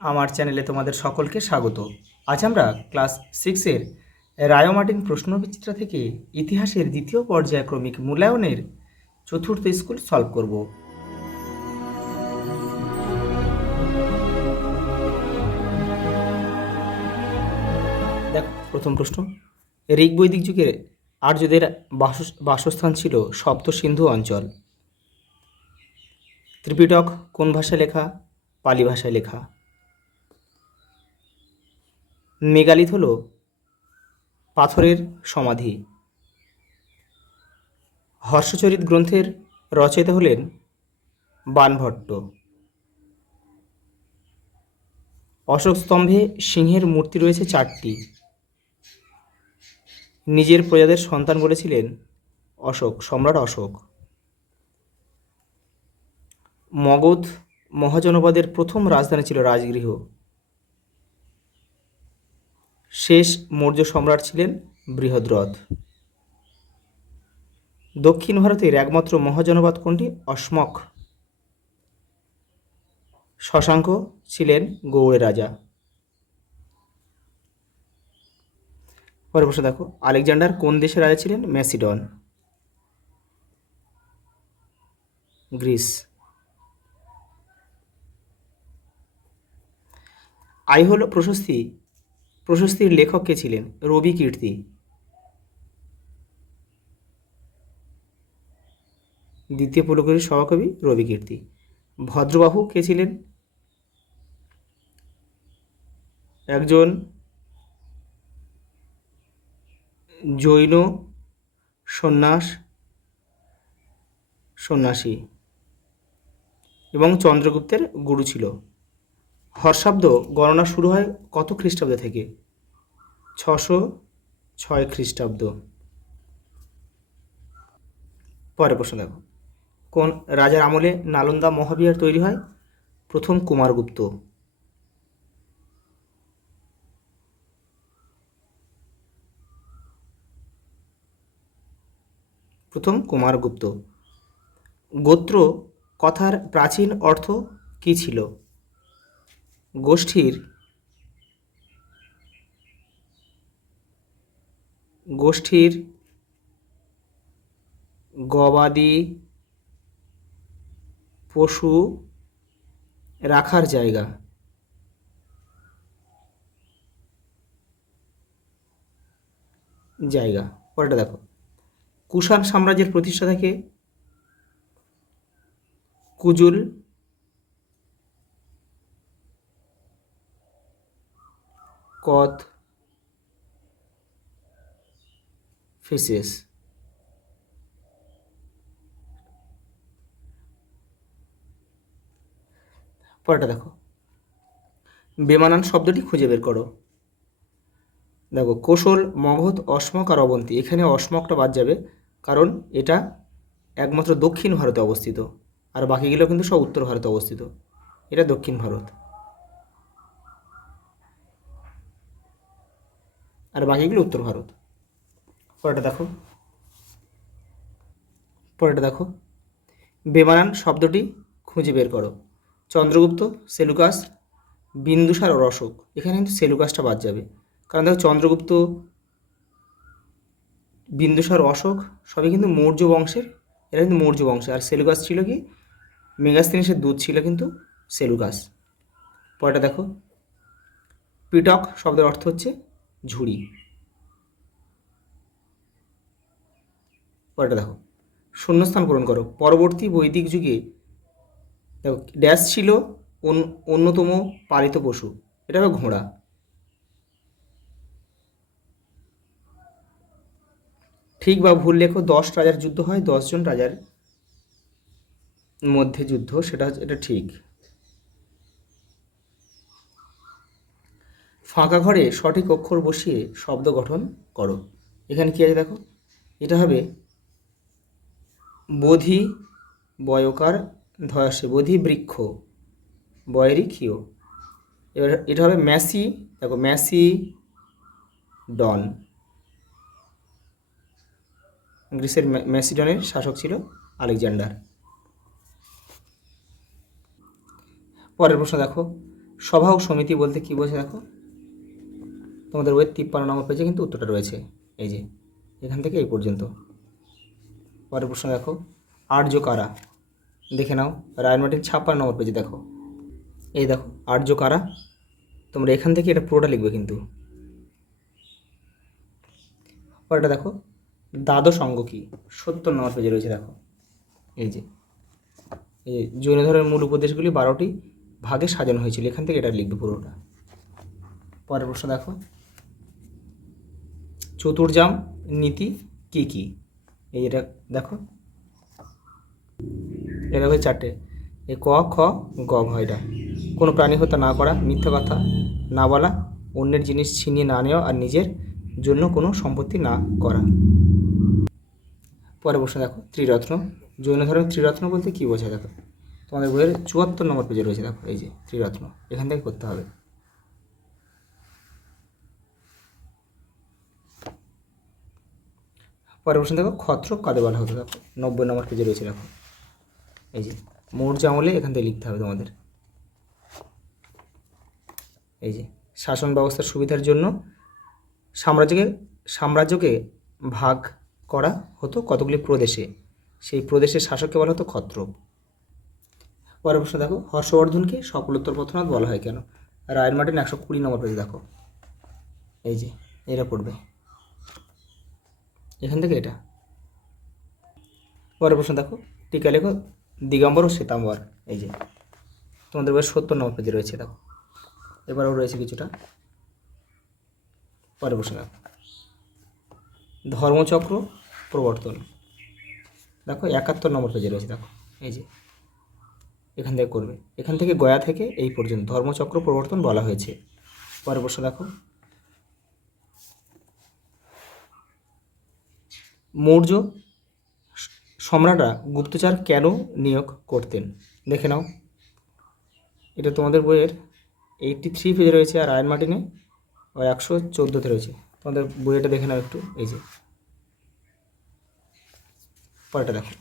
আমার চ্যানেলে তোমাদের সকলকে স্বাগত। আজ আমরা ক্লাস 6-এর রায় মার্টিন প্রশ্নবিচিত্রা থেকে ইতিহাসের দ্বিতীয় পর্যায়ক্রমিক মূল্যায়নের চতুর্থ স্কুল সলভ করব। দেখো প্রথম প্রশ্ন, ঋগ বৈদিক যুগে আর্যদের বাসস্থান ছিল সপ্ত সিন্ধু অঞ্চল। ত্রিপিটক কোন ভাষায় লেখা? পালি ভাষায় লেখা। মেগালিথ হল পাথরের সমাধি। হর্ষচরিত গ্রন্থের রচয়িতা হলেন বাণভট্ট। অশোক স্তম্ভে সিংহের মূর্তি রয়েছে 4টি। নিজের প্রজাদের সন্তান বলেছিলেন অশোক, সম্রাট অশোক। মগধ মহাজনপদের প্রথম রাজধানী ছিল রাজগৃহ। শেষ মৌর্য সম্রাট ছিলেন বৃহদ্রথ। দক্ষিণ ভারতের একমাত্র মহাজনপদ কোনটি? অসমক। শশাঙ্ক ছিলেন গৌড়ের রাজা। পরের প্রশ্ন দেখো, আলেকজান্ডার কোন দেশের রাজা ছিলেন? Macedon, Greece. আই হল প্রশস্তি, প্রশস্তির লেখক কে ছিলেন? রবি কীর্তি। দ্বিতীয় পুলকেশীর সভাকবি রবি কীর্তি। ভদ্রবাহু কে ছিলেন? একজন জৈন সন্ন্যাসী এবং চন্দ্রগুপ্তের গুরু ছিল। হর্ষাব্দ গণনা শুরু হয় কত খ্রিস্টাব্দ থেকে? 606 খ্রিস্টাব্দ। পরের প্রশ্ন দেখো, কোন রাজার আমলে নালন্দা মহাবিহার তৈরি হয়? প্রথম কুমারগুপ্ত। গোত্র কথার প্রাচীন অর্থ কী ছিল? গোষ্ঠীর গবাদি পশু রাখার জায়গা। পরেরটা দেখো, কুষাণ সাম্রাজ্যের প্রতিষ্ঠাতা কে? কুজুল, ফিসেস। পরেরটা দেখো, বেমানান শব্দটি খুঁজে বের করো। দেখো, কোশল, মগধ, অসমক আর অবন্তী। এখানে অসমকটা বাদ যাবে, কারণ এটা একমাত্র দক্ষিণ ভারতে অবস্থিত, আর বাকিগুলো কিন্তু সব উত্তর ভারতে অবস্থিত। এটা দক্ষিণ ভারত, আর বাকিগুলো উত্তর ভারত। পরেরটা দেখো, বেমানান শব্দটি খুঁজে বের করো। চন্দ্রগুপ্ত, সেলুকাস, বিন্দুসার ও অশোক। এখানে কিন্তু সেলুকাসটা বাদ যাবে, কারণ দেখো চন্দ্রগুপ্ত, বিন্দুসার, অশোক সবই কিন্তু মৌর্য বংশের। এরা কিন্তু মৌর্য বংশের। আর সেলুকাস ছিল কি? মেগাস্তিনিসের দূত ছিল কিন্তু সেলুকাস। পরেরটা দেখো, পিটক শব্দের অর্থ হচ্ছে ঝুড়ি। পরেরটা দেখো, শূন্যস্থান পূরণ করো। পরবর্তী বৈদিক যুগে দেখো ড্যাশ ছিল অন্যতম পালিত পশু। এটা হবে ঘোড়া। ঠিক বা ভুল লেখো। 10 রাজার যুদ্ধ হয়, 10 জন রাজার মধ্যে যুদ্ধ, এটা ঠিক। ফাঁকা ঘরে সঠিক অক্ষর বসিয়ে শব্দ গঠন করো। এখানে কি আছে দেখো, এটা হবে বোধি, বয়কার ধয়াসে, বোধি বৃক্ষ, বয়েরই ক্ষীয়। এবার এটা হবে ম্যাসি। দেখো ম্যাসি ডন, গ্রিসের ম্যাসিডনের শাসক ছিল আলেকজান্ডার। পরের প্রশ্ন দেখো, সভা ও সমিতি বলতে কী বোঝে দেখো, তোমাদের বইয়ের 53 নম্বর পেজে কিন্তু উত্তরটা রয়েছে, এই যে এখান থেকে এই পর্যন্ত। পরের প্রশ্ন দেখো, আর্য কারা, দেখে নাও রায়ন মার্টিন 56 নম্বর পেজে দেখো, এই দেখো আর্য কারা, তোমরা এখান থেকে এটা পুরোটা লিখবে কিন্তু। পরেরটা দেখো, দ্বাদশ অঙ্গ কি, 70 নম্বর পেজে রয়েছে দেখো, এই যে জৈন ধর্মের মূল উপদেশগুলি 12টি ভাগে সাজানো হয়েছিল, এখান থেকে এটা লিখবে পুরোটা। পরের প্রশ্ন দেখো, চতুর্জাম নীতি কি কি, এই এটা দেখো, এটা হচ্ছে 4টে, এই ক খ গ ঘ। এটা কোনো প্রাণী হত্যা না করা, মিথ্যা কথা না বলা, অন্যের জিনিস ছিনিয়ে না নেওয়া, আর নিজের জন্য কোনো সম্পত্তি না করা। পরের প্রশ্ন দেখো, ত্রিরত্ন, জৈন ধর্মের ত্রিরত্ন বলতে কী বোঝায় দেখো, তোমাদের বইয়ের 74 নম্বর পেজে রয়েছে দেখো, এই যে ত্রিরত্ন, এখান থেকে করতে হবে। পরের প্রশ্ন দেখো, ক্ষত্রপ কাদের বলা হতো দেখো, 90 নম্বর পেজে রয়েছে দেখো, এই যে মৌর্য আমলে এখান থেকে লিখতে হবে তোমাদের। এই যে শাসন ব্যবস্থার সুবিধার জন্য সাম্রাজ্যকে ভাগ করা হতো কতগুলি প্রদেশে, সেই প্রদেশের শাসককে বলা হতো ক্ষত্রপ। পরের প্রশ্ন দেখো, হর্ষবর্ধনকে সকলোত্তর পথনাথ বলা হয় কেন, রায়ন মার্টিন 120 নম্বর পেজে দেখো, এই যে এটা পড়বে এখান থেকে এটা। পরের প্রশ্ন দেখো, টিকা লেখো দিগম্বর ও শ্বেতাম্বর, এই যে তোমাদের বয়স 70 নম্বর পেজে রয়েছে দেখো, এবারেও রয়েছে কিছুটা। পরের প্রশ্ন দেখো, ধর্মচক্র প্রবর্তন দেখো 71 নম্বর পেজে রয়েছে দেখো, এই যে এখান থেকে করবে, এখান থেকে গয়া থেকে এই পর্যন্ত ধর্মচক্র প্রবর্তন বলা হয়েছে। পরের প্রশ্ন দেখো, মৌর্য সম্রাটরা গুপ্তচর কেন নিয়োগ করতেন, দেখে নাও, এটা তোমাদের বইয়ের 83 পেজে রয়েছে, আর রায়ন মার্টিনে 114তে রয়েছে, তোমাদের বইটা দেখে নাও একটু, এই যে পরেরটা দেখো,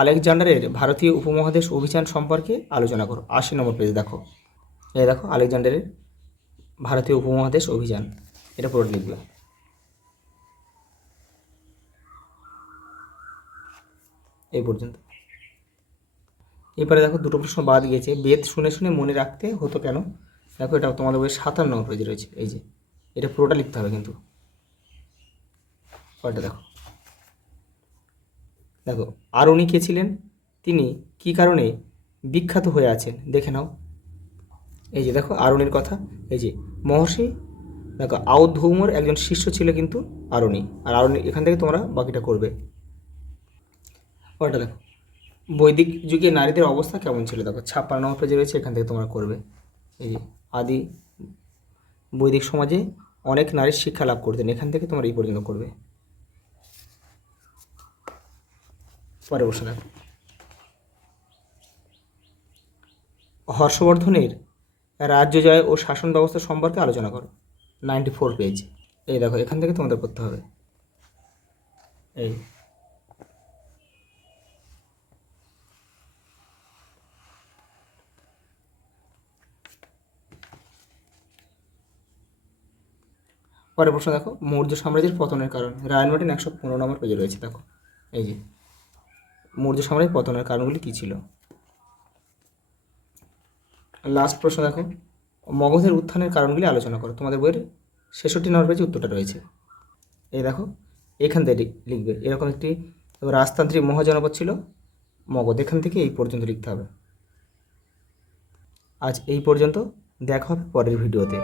আলেকজান্ডারের ভারতীয় উপমহাদেশ অভিযান সম্পর্কে আলোচনা করো, 80 নম্বর পেজ দেখো, এই দেখো আলেকজান্ডারের ভারতীয় উপমহাদেশ অভিযান, এটা পুরো লিখবে। এই পর্যন্ত। এরপরে দেখো দুটো প্রশ্ন বাদ গিয়েছে, বেদ শুনে শুনে মনে রাখতে হতো কেন, দেখো এটা তোমাদের বইয়ের 57 নম্বর পেজে রয়েছে, এই যে এটা পুরোটা লিখতে হবে কিন্তু। পরেরটা দেখো, দেখো আরুণি কে ছিলেন, তিনি কি কারণে বিখ্যাত হয়ে আছেন, দেখে নাও, এই যে দেখো আরুণির কথা, এই যে মহর্ষি দেখো আউধৌমর একজন শিষ্য ছিল কিন্তু আরুণি, আর আরুণি এখান থেকে তোমরা বাকিটা করবে। পরেরটা দেখো, বৈদিক যুগে নারীদের অবস্থা কেমন ছিল, দেখো 56 নম্বর পেজে রয়েছে, এখান থেকে তোমরা করবে। এই যে আদি বৈদিক সমাজে অনেক নারী শিক্ষা লাভ করতেন, এখান থেকে তোমরা এই পর্যন্ত করবে। পরে বসে দেখো, হর্ষবর্ধনের রাজ্য জয় ও শাসন ব্যবস্থা সম্পর্কে আলোচনা করো, 94 পেজ, এই দেখো এখান থেকে তোমাদের করতে হবে। এই পরের প্রশ্ন দেখো, মৌর্য সাম্রাজ্যের পতনের কারণ, রায়ন মার্টিন 115 নম্বর পেজে রয়েছে দেখো, এই যে মৌর্য সাম্রাজ্যের পতনের কারণগুলি কী ছিল। লাস্ট প্রশ্ন দেখো, মগধের উত্থানের কারণগুলি আলোচনা করো, তোমাদের বইয়ের 66 নম্বর পেজে উত্তরটা রয়েছে, এই দেখো এখান থেকে লিখবে, এরকম একটি রাজতান্ত্রিক মহাজনপদ ছিল মগধ, এখান থেকে এই পর্যন্ত লিখতে হবে। আজ এই পর্যন্ত, দেখা হবে পরের ভিডিওতে।